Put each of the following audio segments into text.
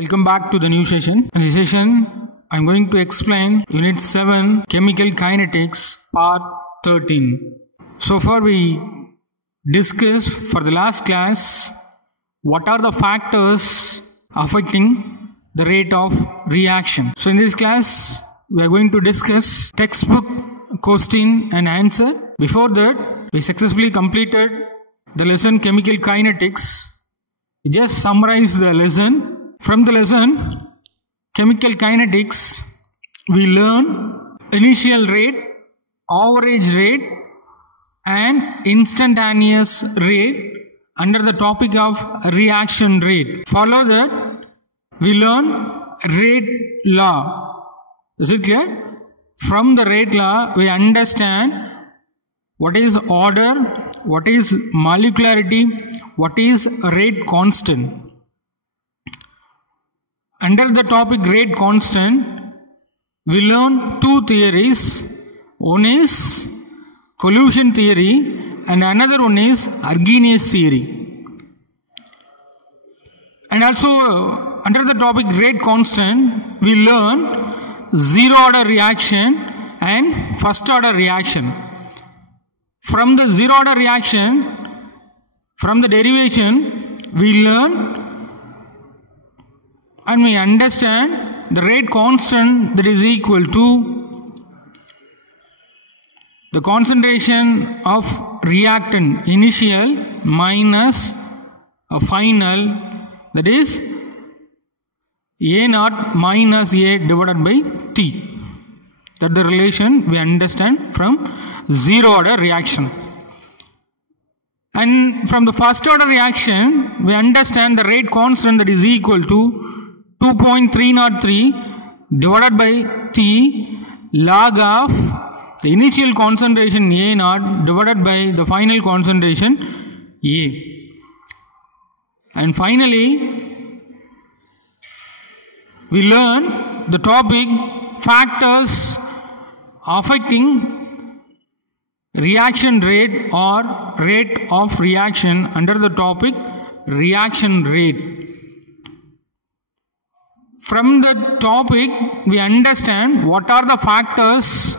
Welcome back to the new session. In this session, I am going to explain Unit 7 Chemical Kinetics Part 13. So far we discussed for the last class what are the factors affecting the rate of reaction. So in this class we are going to discuss textbook question and answer. Before that we successfully completed the lesson Chemical Kinetics. We just summarize the lesson. From the lesson Chemical Kinetics, we learn initial rate, average rate and instantaneous rate under the topic of reaction rate. Follow that, we learn rate law. Is it clear? From the rate law, we understand what is order, what is molecularity, what is rate constant. Under the topic rate constant, we learn two theories. One is collusion theory and another one is Arrhenius theory. And also under the topic rate constant, we learn zero order reaction and first order reaction. From the zero order reaction, from the derivation, we learn and we understand the rate constant that is equal to the concentration of reactant initial minus a final, that is A naught minus A divided by T. That the relation we understand from zero order reaction. And from the first order reaction we understand the rate constant that is equal to 2.303 divided by T log of the initial concentration A naught divided by the final concentration A. And finally, we learn the topic factors affecting reaction rate or rate of reaction under the topic reaction rate. From the topic, we understand what are the factors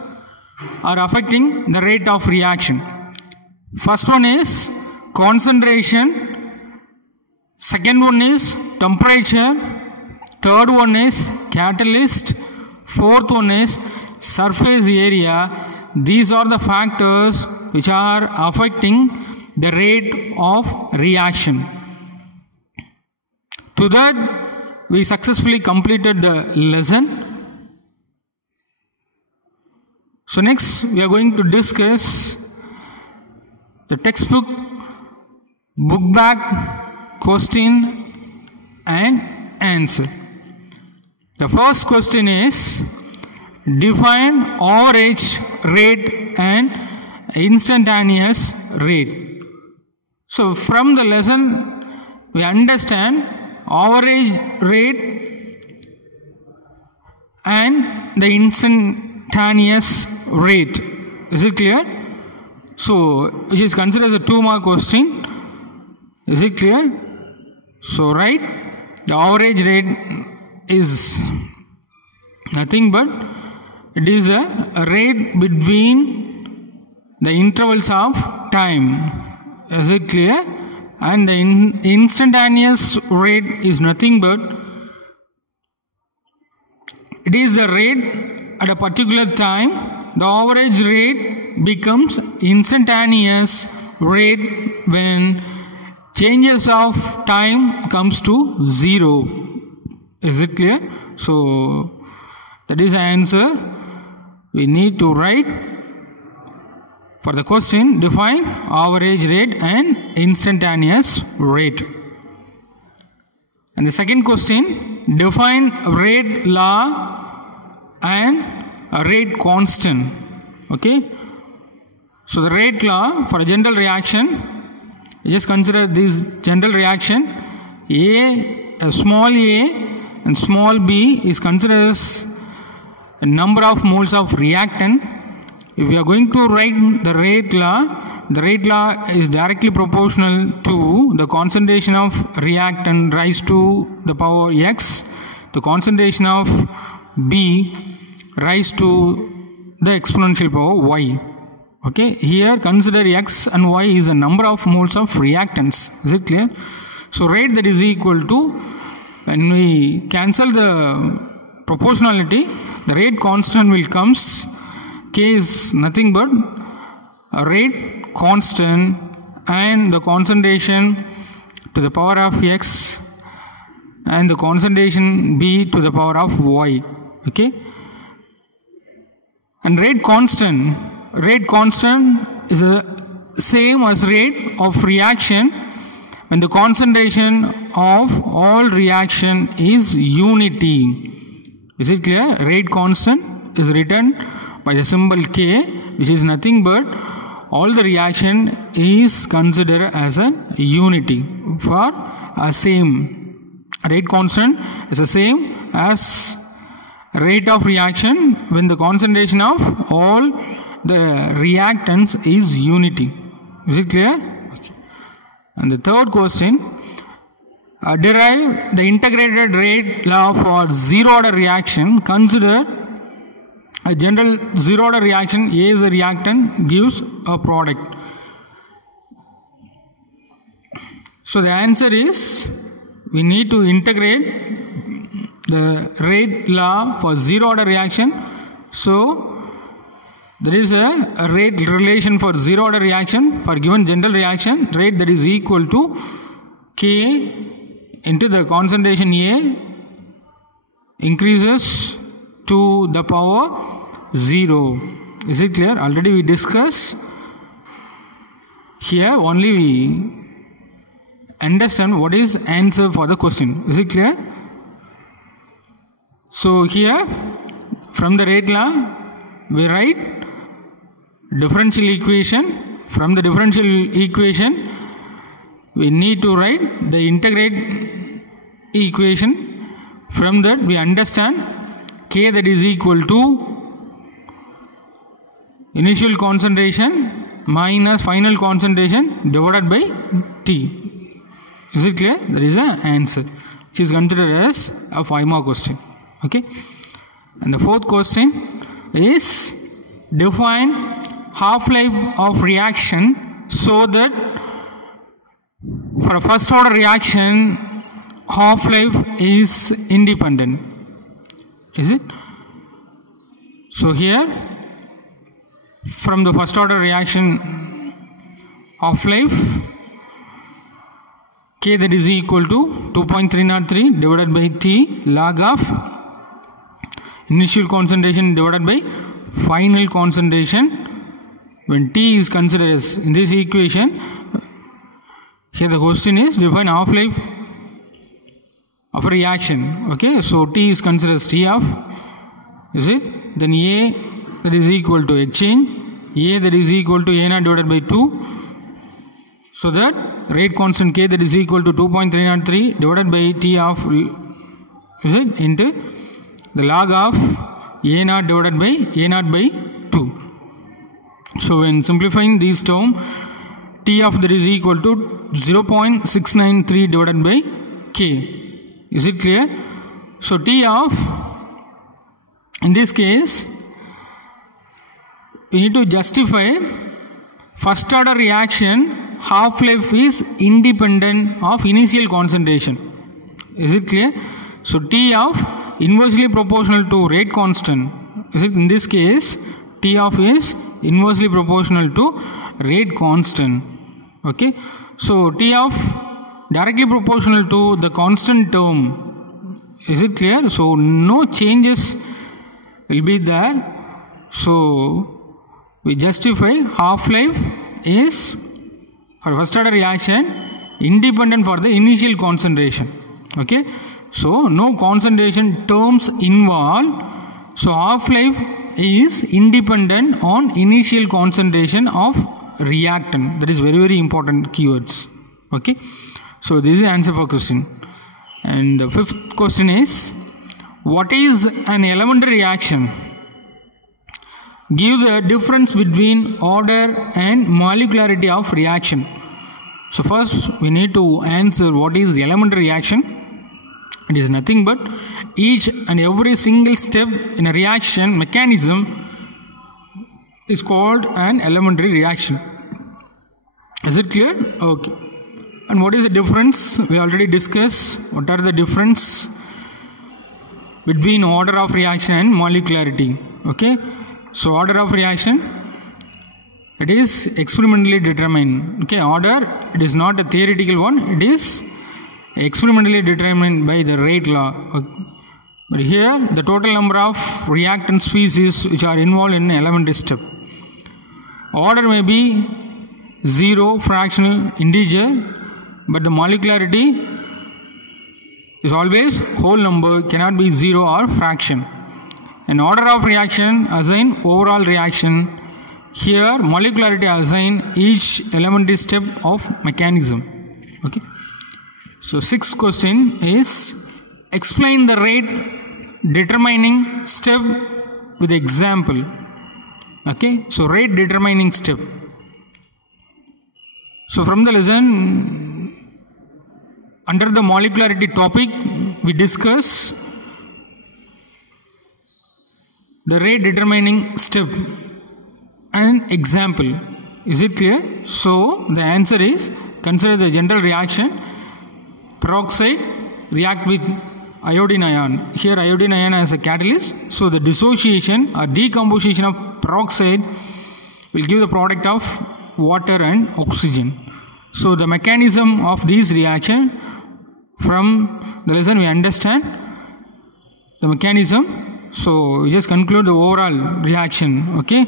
are affecting the rate of reaction. First one is concentration, second one is temperature, third one is catalyst, fourth one is surface area. These are the factors which are affecting the rate of reaction. To that, we successfully completed the lesson. So next we are going to discuss the textbook book back question and answer. The first question is define average rate and instantaneous rate. So from the lesson we understand average rate and the instantaneous rate. Is it clear? So which is considered as a 2-mark question. Is it clear? So right, the average rate is nothing but it is a rate between the intervals of time. Is it clear? And the instantaneous rate is nothing but it is the rate at a particular time. The average rate becomes instantaneous rate when changes of time comes to 0. Is it clear? So that is the answer we need to write. For the question, define average rate and instantaneous rate. And the second question, define rate law and rate constant. Okay. So the rate law for a general reaction, you just consider this general reaction. Small a and small b is considered as a number of moles of reactant. If we are going to write the rate law, the rate law is directly proportional to the concentration of reactant raised to the power x, the concentration of B raised to the exponential power y. Okay, here consider x and y is a number of moles of reactants. Is it clear? So rate that is equal to, when we cancel the proportionality, the rate constant will comes, k is nothing but a rate constant and the concentration to the power of x and the concentration B to the power of y. Okay, and rate constant is the same as rate of reaction when the concentration of all reaction is unity. Is it clear? Rate constant is written by the symbol K, which is nothing but all the reaction is considered as a unity for a same. Rate constant is the same as rate of reaction when the concentration of all the reactants is unity. Is it clear? Okay. And the third question, derive the integrated rate law for zero order reaction. Consider a general zero order reaction. A is a reactant, gives a product. So the answer is, we need to integrate the rate law for zero order reaction. So there is a rate relation for zero order reaction for given general reaction, rate that is equal to K into the concentration A increases to the power 0. Is it clear? Already we discussed. Here only we understand what is answer for the question. Is it clear? So here from the rate law we write differential equation. From the differential equation we need to write the integrate equation. From that we understand K that is equal to initial concentration minus final concentration divided by T. Is it clear? That is an answer which is considered as a 5-mark question. Okay. And the fourth question is, define half-life of reaction so that for a first order reaction half-life is independent. Is it? So here from the first order reaction half-life K that is equal to 2.303 divided by T log of initial concentration divided by final concentration when T is considered as in this equation. Here the question is, define half-life of a reaction. Okay, so T is considered as T of, is it? Then A that is equal to exchange, A that is equal to A naught divided by 2. So that rate constant K that is equal to 2.303 divided by T of, is it, into the log of A naught divided by A naught by 2. So when simplifying these terms, T of that is equal to 0.693 divided by K. Is it clear? So T of, in this case, we need to justify first order reaction half-life is independent of initial concentration. Is it clear? So T of inversely proportional to rate constant. Is it? In this case, T of is inversely proportional to rate constant. Okay. So T of directly proportional to the constant term. Is it clear? So no changes will be there. So we justify half-life is for first order reaction independent for the initial concentration. Okay. So no concentration terms involved. So half-life is independent on initial concentration of reactant. That is very, very important keywords. Okay. So this is the answer for question. And the fifth question is, what is an elementary reaction? Give the difference between order and molecularity of reaction. So first we need to answer what is the elementary reaction. It is nothing but each and every single step in a reaction mechanism is called an elementary reaction. Is it clear? Okay. And what is the difference? We already discussed what are the difference between order of reaction and molecularity. Okay. So order of reaction, it is experimentally determined. Okay. Order, it is not a theoretical one. It is experimentally determined by the rate law. Okay. But here the total number of reactant species which are involved in elementary step. Order may be 0, fractional, integer, but the molecularity is always whole number, cannot be 0 or fraction. An order of reaction assign overall reaction. Here molecularity assign each elementary step of mechanism. Okay. So sixth question is explain the rate determining step with example. Okay. So rate determining step. So from the lesson under the molecularity topic we discuss the rate determining step and example. Is it clear? So the answer is consider the general reaction. Peroxide react with iodine ion. Here iodine ion as a catalyst. So the dissociation or decomposition of peroxide will give the product of water and oxygen. So the mechanism of these reaction, from the lesson we understand the mechanism. So we just conclude the overall reaction. Okay.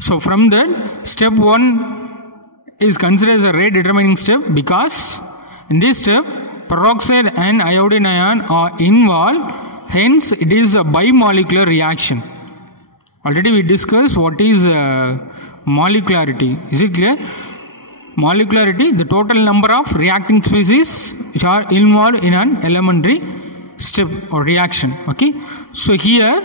So from that, step 1 is considered as a rate determining step because in this step peroxide and iodine ion are involved, hence it is a bimolecular reaction. Already we discussed what is molecularity. Is it clear? Molecularity, the total number of reacting species which are involved in an elementary step or reaction. Okay. So here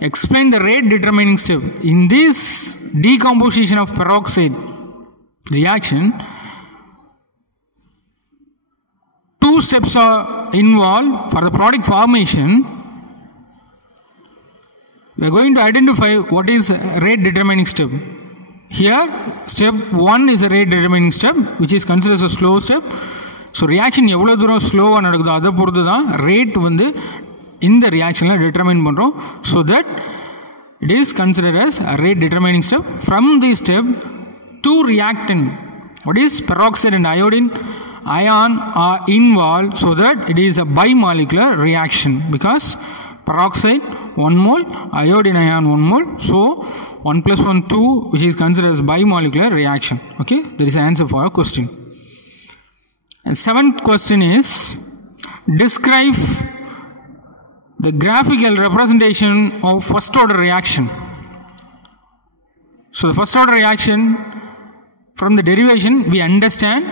explain the rate determining step. In this decomposition of peroxide reaction, 2 steps are involved for the product formation. We are going to identify what is rate determining step. Here step 1 is a rate determining step which is considered as a slow step. So reaction எவ்வளவு தூரம் ஸ்லோவா நடக்குதோ அதை பொறுத்து தான் rate வந்து இந்த ரியாக்ஷன்ல determine பண்றோம். So that it is considered as a rate determining step. From this step, 2 reactant, what is peroxide and iodine ion are involved, so that it is a bimolecular reaction because peroxide 1 mole, iodine ion 1 mole. So 1 plus 1 2, which is considered as bimolecular reaction. Okay, that is the answer for our question. And 7th question is describe the graphical representation of first order reaction. So the first order reaction, from the derivation we understand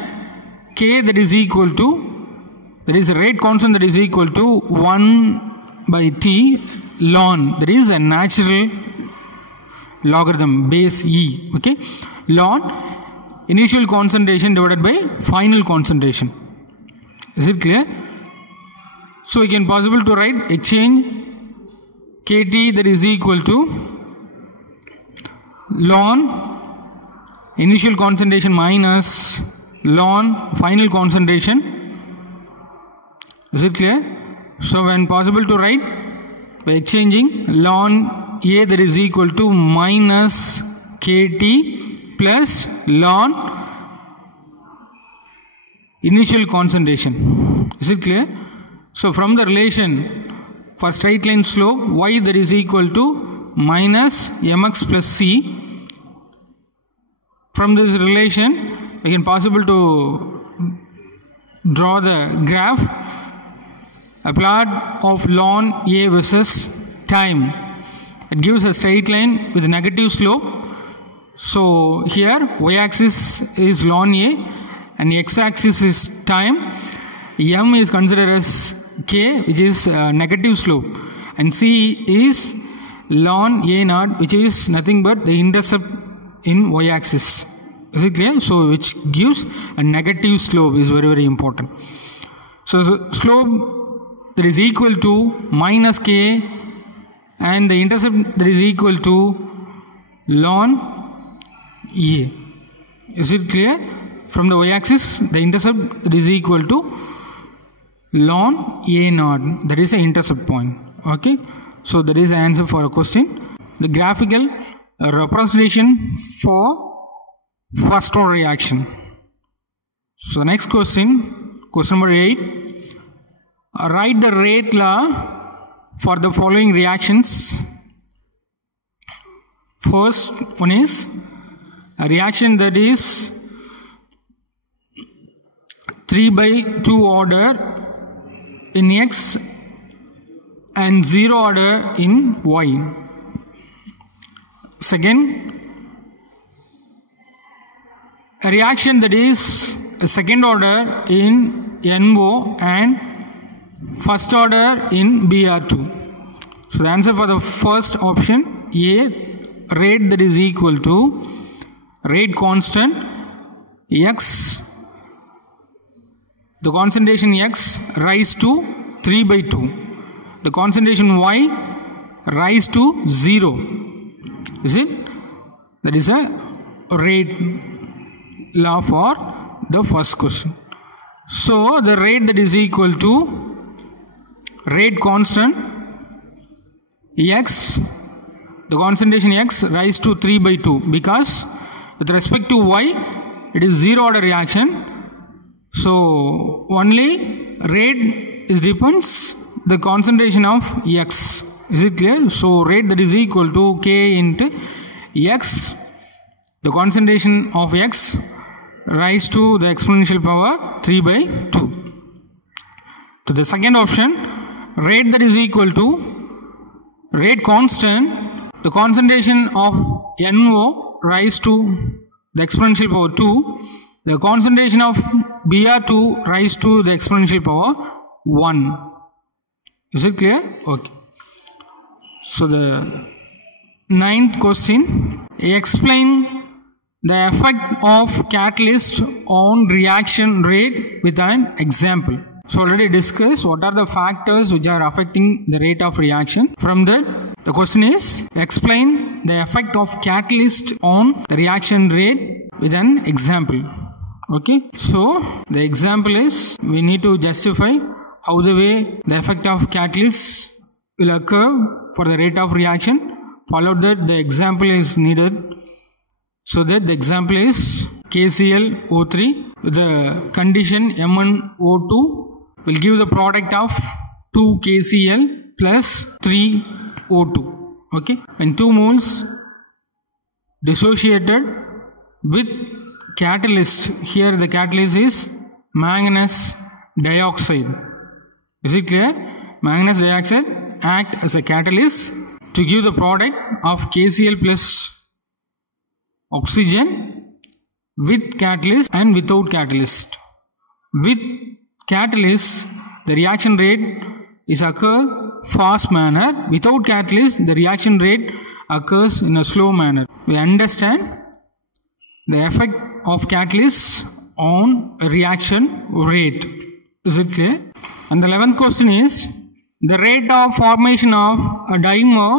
K that is equal to, that is a rate constant that is equal to 1 by T ln, that is a natural logarithm base E. Okay, ln initial concentration divided by final concentration. Is it clear? So we can possible to write exchange KT that is equal to ln initial concentration minus ln final concentration. Is it clear? So when possible to write by exchanging ln A that is equal to minus KT plus ln initial concentration. Is it clear? So from the relation for straight line slope y that is equal to minus mx plus c, from this relation we can possible to draw the graph, a plot of ln A versus time. It gives a straight line with negative slope. So here y-axis is ln A and x-axis is time. M is considered as K, which is negative slope, and C is ln A naught, which is nothing but the intercept in y-axis. Is it clear? So which gives a negative slope is very, very important. So the slope that is equal to minus k and the intercept that is equal to ln A. Is it clear? From the y-axis, the intercept that is equal to ln A naught. That is the intercept point. Okay. So that is the answer for a question. The graphical representation for first order reaction. So the next question, question number 8. Write the rate law for the following reactions. First one is a reaction that is 3/2 order in X and 0 order in Y. Second, a reaction that is a second order in NO and first order in Br2. So the answer for the first option, A, rate that is equal to rate constant X, the concentration X rise to 3/2. The concentration Y rise to 0. Is it? That is a rate law for the first question. So the rate that is equal to rate constant X, the concentration X rise to 3/2, because with respect to Y it is 0 order reaction. So only rate is depends the concentration of X. Is it clear? So rate that is equal to K into X, the concentration of X rise to the exponential power 3/2. To the second option, rate that is equal to rate constant, the concentration of NO rise to the exponential power 2, the concentration of Br2 rise to the exponential power 1. Is it clear? Okay. So the ninth question, explain the effect of catalyst on reaction rate with an example. So already discussed what are the factors which are affecting the rate of reaction. From that, the question is explain the effect of catalyst on the reaction rate with an example. Okay. So the example is we need to justify how the way the effect of catalyst will occur for the rate of reaction. Followed that the example is needed. So that the example is KClO3 with the condition MnO2 will give the product of 2 KCl plus 3 O2. Okay. When 2 moles dissociated with catalyst, here the catalyst is manganese dioxide. Is it clear? Manganese dioxide act as a catalyst to give the product of KCl plus oxygen with catalyst and without catalyst. With catalyst, the reaction rate is occur fast manner. Without catalyst, the reaction rate occurs in a slow manner. We understand the effect of catalyst on a reaction rate. Is it clear? And the 11th question is the rate of formation of a dimer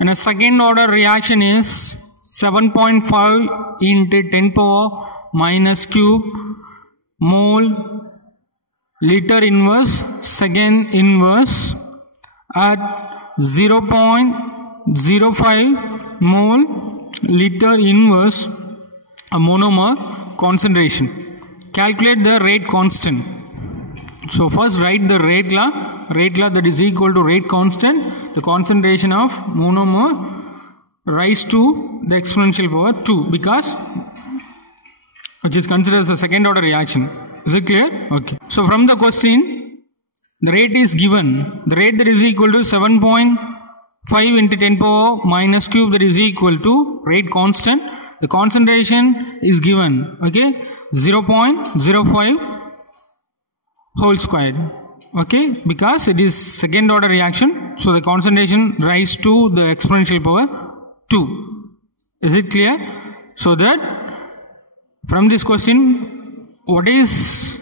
in a second order reaction is 7.5 into 10 power minus cube mole liter inverse second inverse at 0.05 mole liter inverse a monomer concentration. Calculate the rate constant. So first write the rate law that is equal to rate constant, the concentration of monomer rise to the exponential power 2, because which is considered as a second order reaction. Is it clear? Okay. So from the question, the rate is given. The rate that is equal to 7.5 into 10 power minus cube, that is equal to rate constant. The concentration is given. Okay. 0.05 whole squared. Okay, because it is second order reaction, so the concentration rise to the exponential power 2. Is it clear? So that from this question, what is,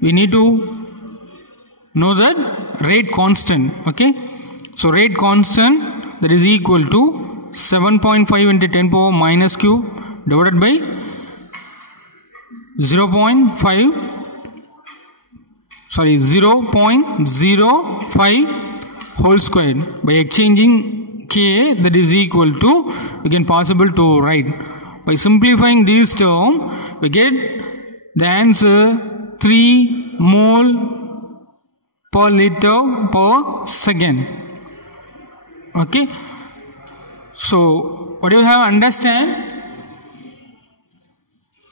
we need to know that rate constant. Okay, so rate constant, that is equal to 7.5 into 10 power minus cube divided by 0.05 whole square. By exchanging K, that is equal to, we can possible to write. By simplifying this term, we get the answer 3 mole per liter per second. Okay. So, what do you have to understand?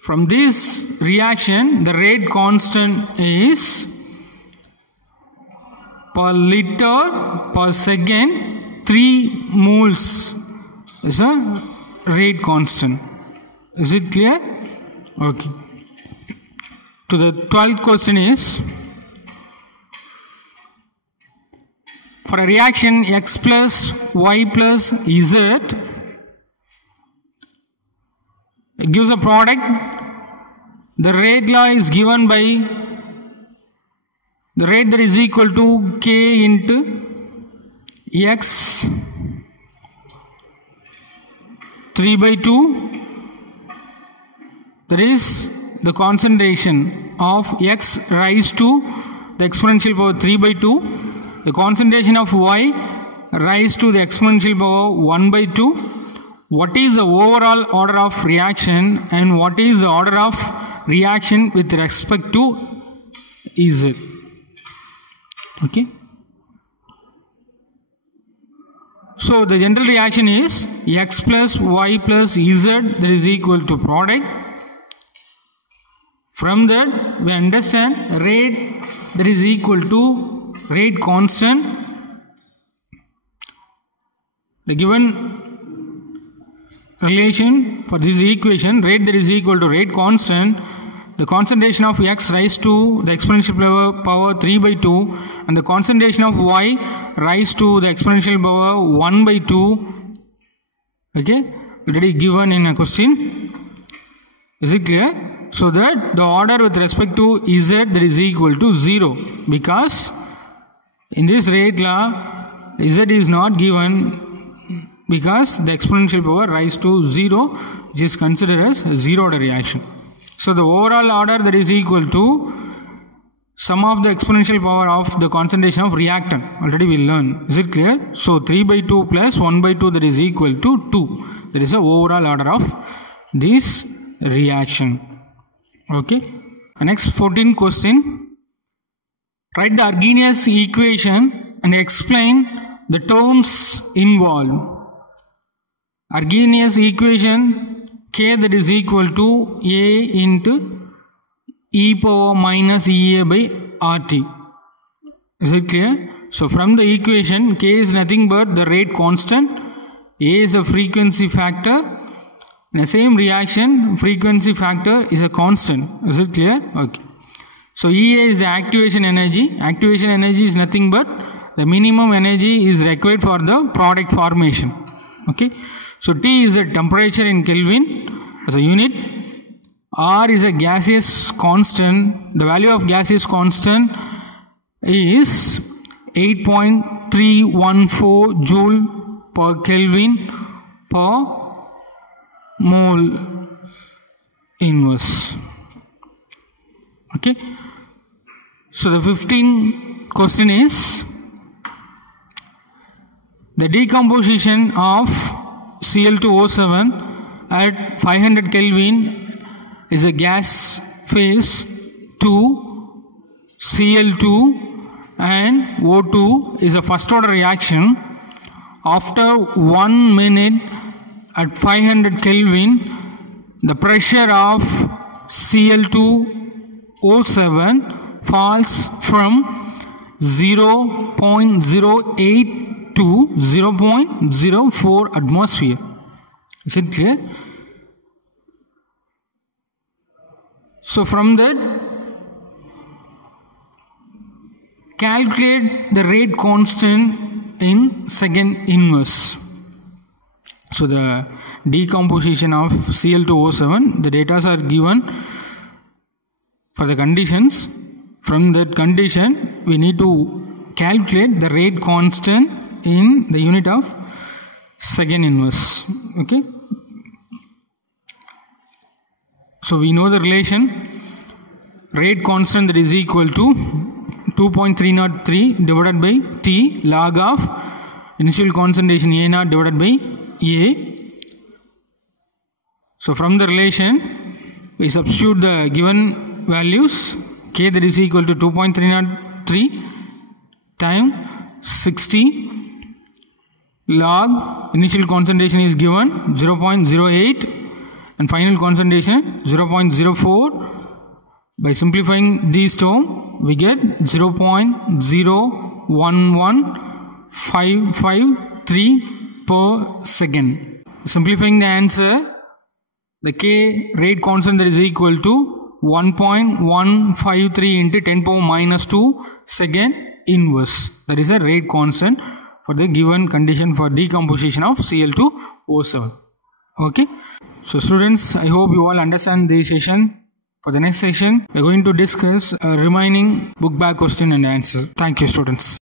From this reaction, the rate constant is per liter per second, 3 moles is a rate constant. Is it clear? Okay. To the 12th question is, for a reaction X plus Y plus Z, it gives a product. The rate law is given by the rate that is equal to K into X 3 by 2. That is the concentration of X rise to the exponential power 3 by 2. The concentration of Y rise to the exponential power 1 by 2. What is the overall order of reaction and what is the order of reaction with respect to Z? Okay. So the general reaction is X plus Y plus Z, that is equal to product. From that we understand rate, that is equal to rate constant. The given relation for this equation, rate that is equal to rate constant, the concentration of X rise to the exponential power 3 by 2 and the concentration of Y rise to the exponential power 1 by 2. Okay, already given in a question. Is it clear? So that the order with respect to Z, that is equal to 0, because in this rate law Z is not given, because the exponential power rise to 0, which is considered as a zero order reaction. So the overall order, that is equal to sum of the exponential power of the concentration of reactant. Already we learned. Is it clear? So 3 by 2 plus 1 by 2, that is equal to 2. That is the overall order of this reaction. Okay. The next 14th question. Write the Arrhenius equation and explain the terms involved. Arrhenius equation, K, that is equal to A into e power minus Ea by RT. Is it clear? So from the equation, K is nothing but the rate constant, A is a frequency factor. In the same reaction, frequency factor is a constant. Is it clear? Okay. So Ea is the activation energy. Activation energy is nothing but the minimum energy is required for the product formation. Okay. So T is the temperature in Kelvin as a unit. R is a gaseous constant. The value of gaseous constant is 8.314 joule per Kelvin per mole inverse. Okay. So the 15th question is the decomposition of Cl2O7 at 500 Kelvin is a gas phase to Cl2 and O2 is a first order reaction. After 1 minute at 500 Kelvin, the pressure of Cl2O7 falls from 0.08 to 0.04 atmosphere. Is it clear? So from that calculate the rate constant in second inverse. So the decomposition of Cl2O7, the data are given for the conditions. From that condition, we need to calculate the rate constant in the unit of second inverse. Okay. So we know the relation rate constant, that is equal to 2.303 divided by T log of initial concentration A0 divided by A. So from the relation, we substitute the given values. K, that is equal to 2.303 times 60 log initial concentration is given 0.08 and final concentration 0.04. By simplifying these terms, we get 0.011553 per second. Simplifying the answer, the K rate constant, that is equal to 1.153 into 10 power minus 2 second inverse. That is a rate constant for the given condition for decomposition of Cl2O7. Okay. So students, I hope you all understand this session. For the next session, we are going to discuss remaining book back question and answer. Thank you, students.